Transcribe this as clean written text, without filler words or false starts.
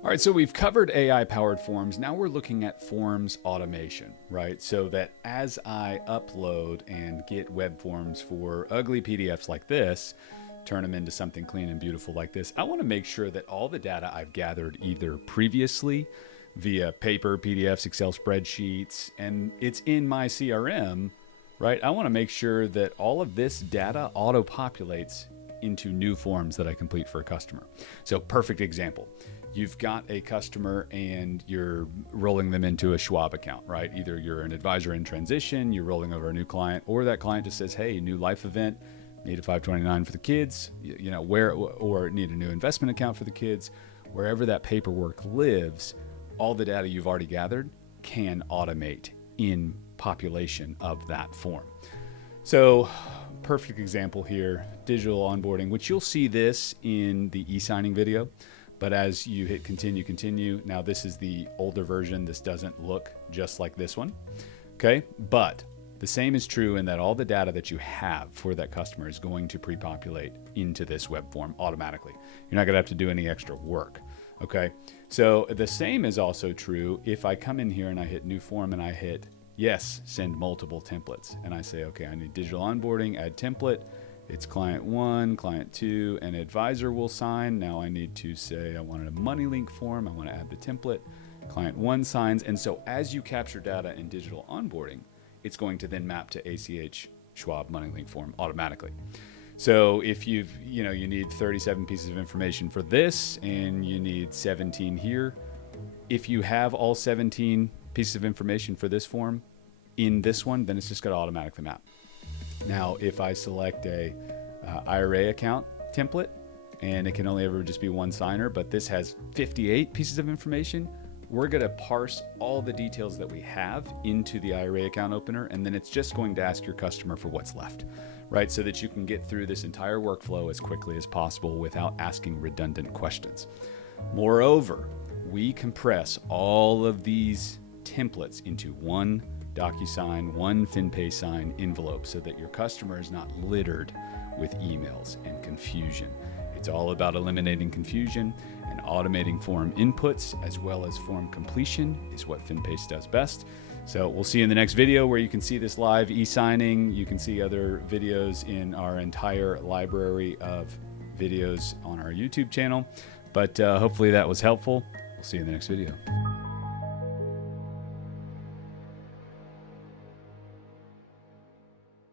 All right, so we've covered AI-powered forms. Now we're looking at forms automation, right? So that as I upload and get web forms for ugly PDFs like this, turn them into something clean and beautiful like this, I want to make sure that all the data I've gathered either previously via paper, PDFs, Excel spreadsheets, and it's in my CRM, right? I want to make sure that all of this data auto-populates into new forms that I complete for a customer. So perfect example. You've got a customer and you're rolling them into a Schwab account, right? Either you're an advisor in transition, you're rolling over a new client, or that client just says, hey, new life event, need a 529 for the kids, or need a new investment account for the kids. Wherever that paperwork lives, all the data you've already gathered can automate in population of that form. So perfect example here, digital onboarding, which you'll see this in the e-signing video. But as you hit continue, now this is the older version. This doesn't look just like this one, okay? But the same is true in that all the data that you have for that customer is going to pre-populate into this web form automatically. You're not gonna have to do any extra work, okay? So the same is also true if I come in here and I hit new form and I hit, yes, send multiple templates. And I say, okay, I need digital onboarding, add template. It's client 1, client 2, and advisor will sign. Now I need to say I wanted a money link form. I want to add the template. Client 1 signs. And so as you capture data in digital onboarding, it's going to then map to ACH Schwab money link form automatically. So if you need 37 pieces of information for this and you need 17 here, if you have all 17 pieces of information for this form in this one, then it's just going to automatically map. Now, if I select a IRA account template and it can only ever just be one signer, but this has 58 pieces of information, we're going to parse all the details that we have into the IRA account opener, and then it's just going to ask your customer for what's left, right? So that you can get through this entire workflow as quickly as possible without asking redundant questions. Moreover, we compress all of these templates into one DocuSign, one FinpaceSign envelope so that your customer is not littered with emails and confusion. It's all about eliminating confusion and automating form inputs as well as form completion is what FinPace does best. So we'll see you in the next video where you can see this live e-signing. You can see other videos in our entire library of videos on our YouTube channel. But hopefully that was helpful. We'll see you in the next video.